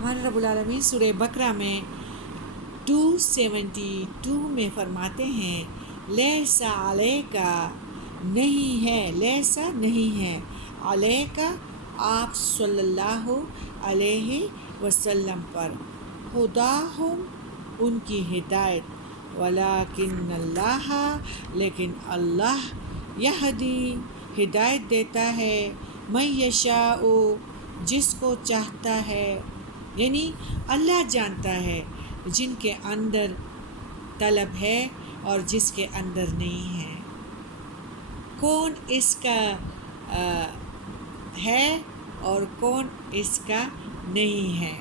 ہمارے رب العالمین سورہ بقرہ میں 272 میں فرماتے ہیں لیسا علیکا نہیں ہے، لیسا نہیں ہے، علیکا آپ صلی اللہ علیہ وسلم پر، ہداہم ان کی ہدایت، ولیکن اللہ لیکن اللہ یہدی ہدایت دیتا ہے، من یشاء جس کو چاہتا ہے، یعنی اللہ جانتا ہے جن کے اندر طلب ہے اور جس کے اندر نہیں ہے، کون اس کا ہے اور کون اس کا نہیں ہے۔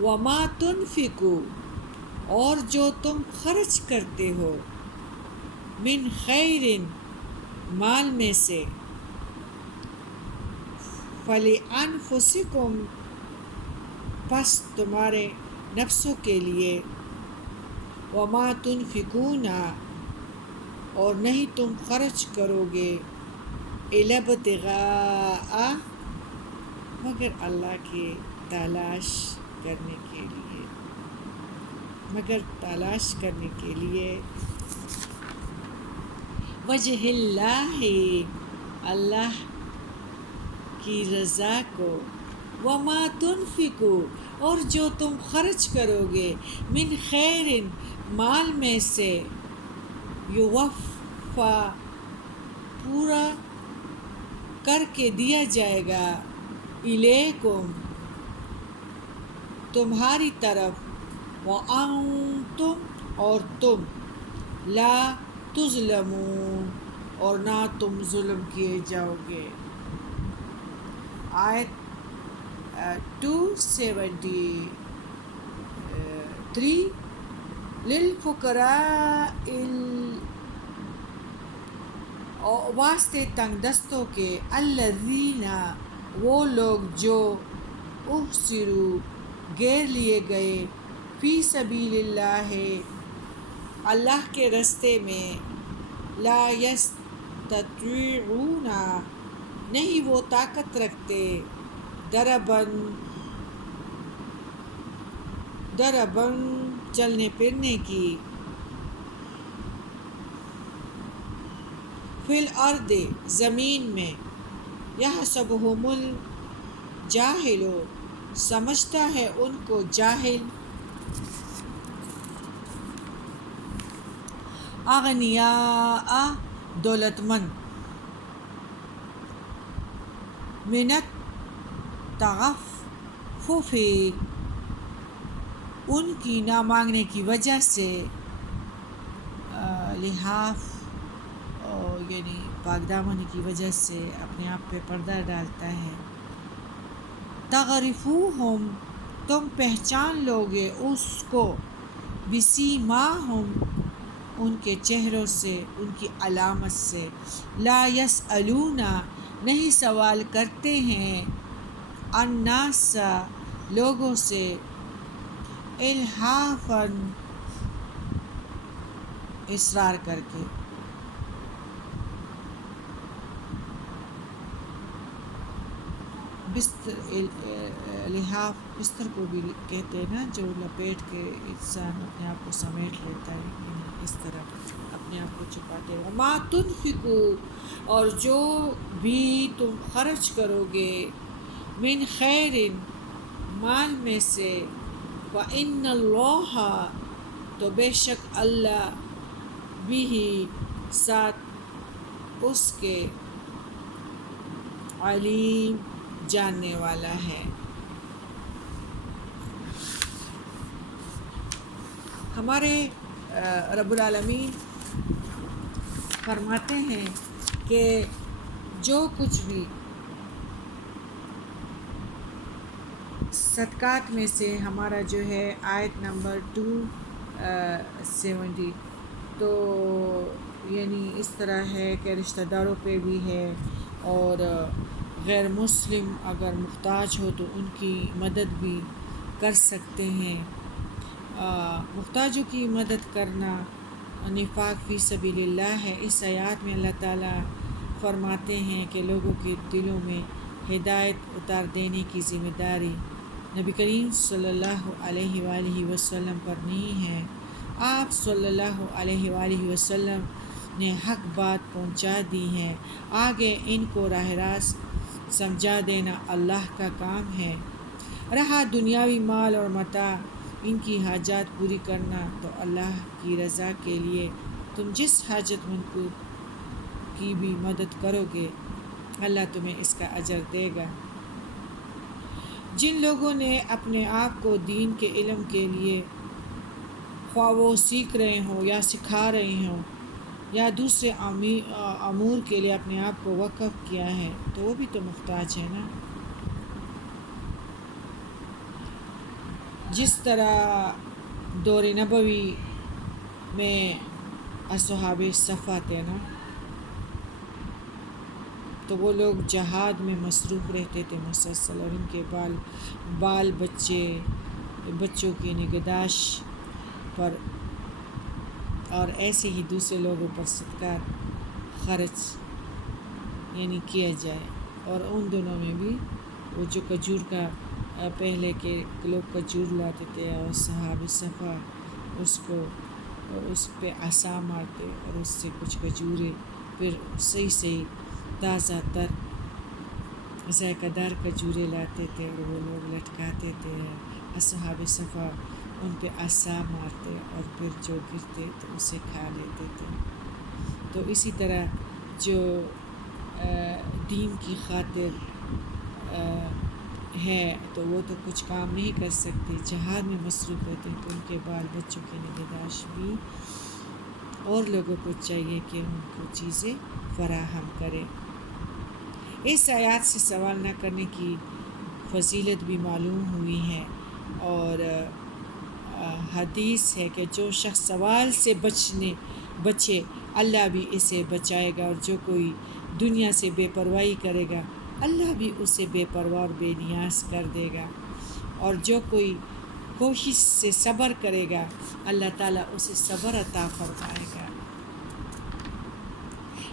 وما تنفقوا اور جو تم خرچ کرتے ہو، من خیر مال میں سے، فَلِأَنفُسِكُمْ پس تمہارے نفسوں کے لیے، وما تنفقون اور نہیں تم خرچ کرو گے، إِلَى ابْتِغَاءَ مگر اللہ کی تلاش کرنے کے لیے، مگر تلاش کرنے کے لیے، وجہ اللہ اللہ کی رضا کو، وما تنفقوا اور جو تم خرچ کرو گے، من خیر مال میں سے، یوفا پورا کر کے دیا جائے گا، الیکم تمہاری طرف، وانتم اور تم، لا تظلمون اور نہ تم ظلم کیے جاؤ گے۔ آیت 273 للفقراء واسطے تنگ دستوں کے، الذین وہ لوگ جو احصروا گھیر لیے گئے، فی سبیل اللہ اللہ کے راستے میں، لا یستطیعون نہیں وہ طاقت رکھتے، دربن چلنے پھرنے کی، فی الارض زمین میں، یحسبہم الجاہل سمجھتا ہے ان کو جاہل، اغنیاء دولت مند، من التعفف ان کی نہ مانگنے کی وجہ سے، لحاف یعنی پاک دامنی کی وجہ سے اپنے آپ پہ پردہ ڈالتا ہے، تعرفوہم تم پہچان لوگے اس کو، بسیماہم ان کے چہروں سے، ان کی علامت سے، لا یسألون نہیں سوال کرتے ہیں، الناس لوگوں سے، الحافا اصرار کر کے، لحاف بستر کو بھی کہتے ہیں نا، جو لپیٹ کے انسان اپنے آپ کو سمیٹ لیتا ہے، اس طرح اپنے آپ کو چھپاتے ہیں۔ وما تنفقوا اور جو بھی تم خرچ کرو گے، من خیر مال میں سے، وَإِنَّ اللَّهَ تو بے شک اللہ، بِہِ ساتھ اس کے، علیم جاننے والا ہے۔ ہمارے رب العالمین فرماتے ہیں کہ جو کچھ بھی صدقات میں سے، ہمارا جو ہے آیت نمبر 270، تو یعنی اس طرح ہے کہ رشتہ داروں پہ بھی ہے، اور غیر مسلم اگر محتاج ہو تو ان کی مدد بھی کر سکتے ہیں۔ محتاجوں کی مدد کرنا انفاق فی سبیل اللہ ہے۔ اس آیات میں اللہ تعالیٰ فرماتے ہیں کہ لوگوں کے دلوں میں ہدایت اتار دینے کی ذمہ داری نبی کریم صلی اللہ علیہ وآلہ وسلم پر نہیں ہے۔ آپ صلی اللہ علیہ وآلہ وسلم نے حق بات پہنچا دی ہے، آگے ان کو راہ راست سمجھا دینا اللہ کا کام ہے۔ رہا دنیاوی مال اور متاع، ان کی حاجات پوری کرنا، تو اللہ کی رضا کے لیے تم جس حاجت مند کی بھی مدد کرو گے اللہ تمہیں اس کا اجر دے گا۔ جن لوگوں نے اپنے آپ کو دین کے علم کے لیے، خواہ وہ سیکھ رہے ہوں یا سکھا رہے ہوں یا دوسرے امور کے لیے اپنے آپ کو وقف کیا ہے، تو وہ بھی تو محتاج ہے نا۔ جس طرح دور نبوی میں اصحاب صفا تھے نا، تو وہ لوگ جہاد میں مصروف رہتے تھے مسلسل، اور ان کے بال بچوں کی نگہداشت پر اور ایسے ہی دوسرے لوگوں پر صدقہ خرچ یعنی کیا جائے۔ اور ان دنوں میں بھی وہ جو کھجور کا پہلے کے لوگ کھجور لاتے تھے اور صحابہ صفا اس پہ عصا مارتے اور اس سے کچھ کھجوریں پھر صحیح تازہ تر ذائقہ دار کھجوریں لاتے تھے اور وہ لوگ لٹکاتے تھے۔ اصحاب صفا ان پہ عصا مارتے اور پھر جو گرتے تو اسے کھا لیتے تھے۔ تو اسی طرح جو دین کی خاطر ہے تو وہ تو کچھ کام نہیں کر سکتے، جہاد میں مصروف رہتے ہیں، تو ان کے بال بچوں کی نگہداشت بھی اور لوگوں کو چاہیے کہ ان کو چیزیں فراہم کرے۔ اس آیات سے سوال نہ کرنے کی فضیلت بھی معلوم ہوئی ہے، اور حدیث ہے کہ جو شخص سوال سے بچے اللہ بھی اسے بچائے گا، اور جو کوئی دنیا سے بے پرواہی کرے گا اللہ بھی اسے بے پرواہ اور بے نیاز کر دے گا، اور جو کوئی کوشش سے صبر کرے گا اللہ تعالیٰ اسے صبر عطا فرمائے گا۔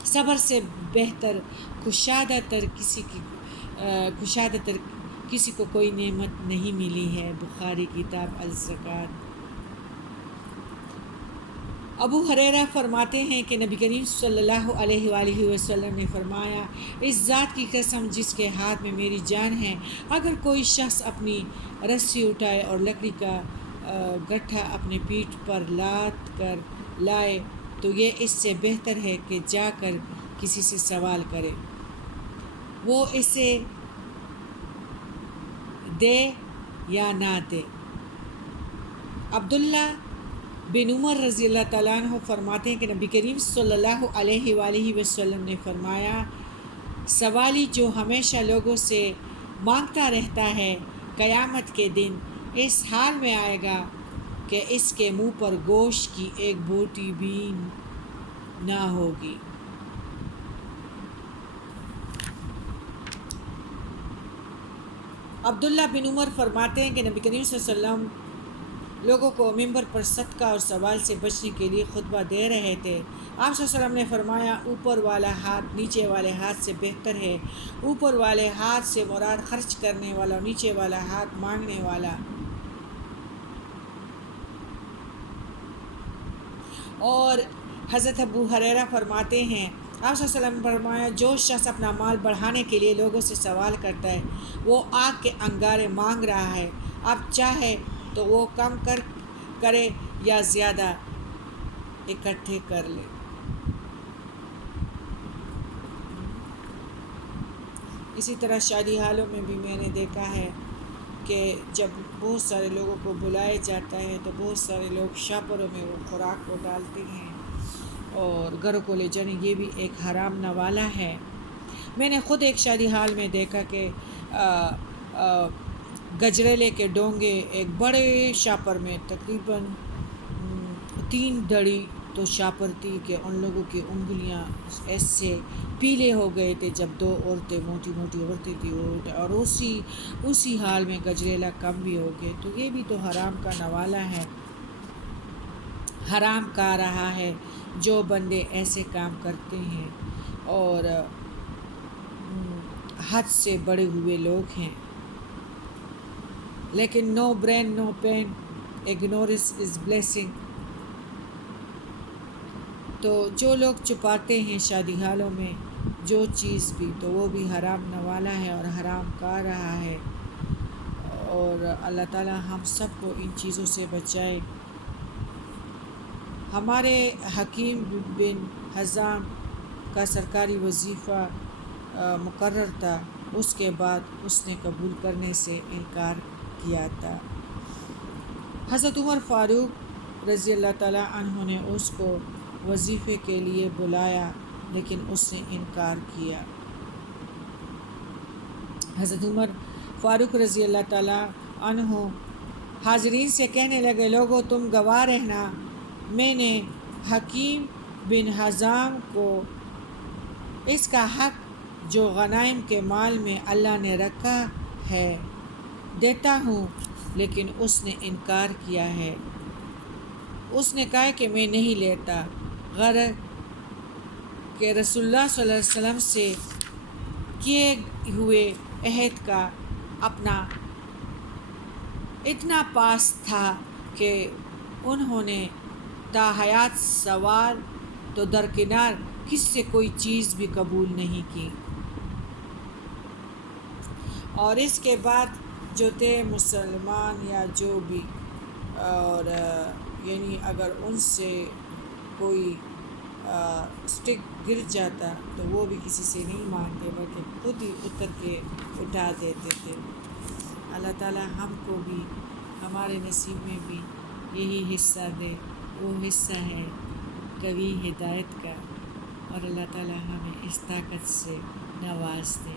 صبر سے بہتر کشادہ تر کسی کو کوئی نعمت نہیں ملی ہے۔ بخاری کتاب الزکوٰۃ۔ ابو ہریرہ فرماتے ہیں کہ نبی کریم صلی اللہ علیہ وآلہ وسلم نے فرمایا، اس ذات کی قسم جس کے ہاتھ میں میری جان ہے، اگر کوئی شخص اپنی رسی اٹھائے اور لکڑی کا گٹھا اپنے پیٹھ پر لاد کر لائے تو یہ اس سے بہتر ہے کہ جا کر کسی سے سوال کرے، وہ اسے دے یا نہ دے۔ عبداللہ بن عمر رضی اللہ تعالیٰ عنہ فرماتے ہیں کہ نبی کریم صلی اللہ علیہ وآلہ وسلم نے فرمایا، سوالی جو ہمیشہ لوگوں سے مانگتا رہتا ہے قیامت کے دن اس حال میں آئے گا کہ اس کے منہ پر گوشت کی ایک بوٹی بھی نہ ہوگی۔ عبداللہ بن عمر فرماتے ہیں کہ نبی کریم صلی اللہ علیہ وسلم لوگوں کو ممبر پر صدقہ اور سوال سے بچنے کے لیے خطبہ دے رہے تھے۔ آپ صلی اللہ علیہ وسلم نے فرمایا، اوپر والا ہاتھ نیچے والے ہاتھ سے بہتر ہے۔ اوپر والے ہاتھ سے مراد خرچ کرنے والا اور نیچے والا ہاتھ مانگنے والا۔ اور حضرت ابو ہریرہ فرماتے ہیں، آپ صلی اللہ علیہ وسلم نے فرمایا، جو شخص اپنا مال بڑھانے کے لیے لوگوں سے سوال کرتا ہے وہ آگ کے انگارے مانگ رہا ہے، اب چاہے تو وہ کم کرے یا زیادہ اکٹھے کر لے۔ اسی طرح شادی حالوں میں بھی میں نے دیکھا ہے کہ جب بہت سارے لوگوں کو بلایا جاتا ہے تو بہت سارے لوگ شاپروں میں وہ خوراک کو ڈالتے ہیں اور گھروں کو لے جانے، یہ بھی ایک حرام نوالا ہے۔ میں نے خود ایک شادی حال میں دیکھا کہ گجریلے کے ڈونگے ایک بڑے شاپر میں تقریباً 3 دڑی تو شاپر تھی کہ ان لوگوں کی انگلیاں ایسے پیلے ہو گئے تھے جب 2 عورتیں موٹی عورتیں تھیں اور اسی حال میں گجریلا کم بھی ہو گئے۔ تو یہ بھی تو حرام کا نوالا ہے، حرام کا رہا ہے جو بندے ایسے کام کرتے ہیں اور حد سے بڑے ہوئے لوگ ہیں۔ لیکن نو برین نو پین، اگنورنس از بلیسنگ. تو جو لوگ چھپاتے ہیں شادی حالوں میں جو چیز بھی، تو وہ بھی حرام نوالا ہے اور حرام کھا رہا ہے. اور اللہ تعالیٰ ہم سب کو ان چیزوں سے بچائے. ہمارے حکیم بن حزام کا سرکاری وظیفہ مقرر تھا، اس کے بعد اس نے قبول کرنے سے انکار کیا تھا. حضرت عمر فاروق رضی اللہ تعالیٰ عنہ نے اس کو وظیفے کے لیے بلایا لیکن اس نے انکار کیا. حضرت عمر فاروق رضی اللہ تعالیٰ عنہ حاضرین سے کہنے لگے، لوگو تم گواہ رہنا، میں نے حکیم بن حزام کو اس کا حق جو غنائم کے مال میں اللہ نے رکھا ہے دیتا ہوں، لیکن اس نے انکار کیا ہے. اس نے کہا کہ میں نہیں لیتا، غرض کہ رسول اللہ صلی اللہ علیہ وسلم سے کیے ہوئے عہد کا اپنا اتنا پاس تھا کہ انہوں نے تا حیات سوال تو درکنار کس سے کوئی چیز بھی قبول نہیں کی. اور اس کے بعد جو تھے مسلمان یا جو بھی، اور یعنی اگر ان سے کوئی اسٹک گر جاتا تو وہ بھی کسی سے نہیں مانتے بلکہ خود ہی اتر کے اٹھا دیتے تھے. اللہ تعالیٰ ہم کو بھی ہمارے نصیب میں بھی یہی حصہ دے. وہ حصہ ہے قوی ہدایت کا، اور اللہ تعالیٰ ہمیں اس طاقت سے نواز دے.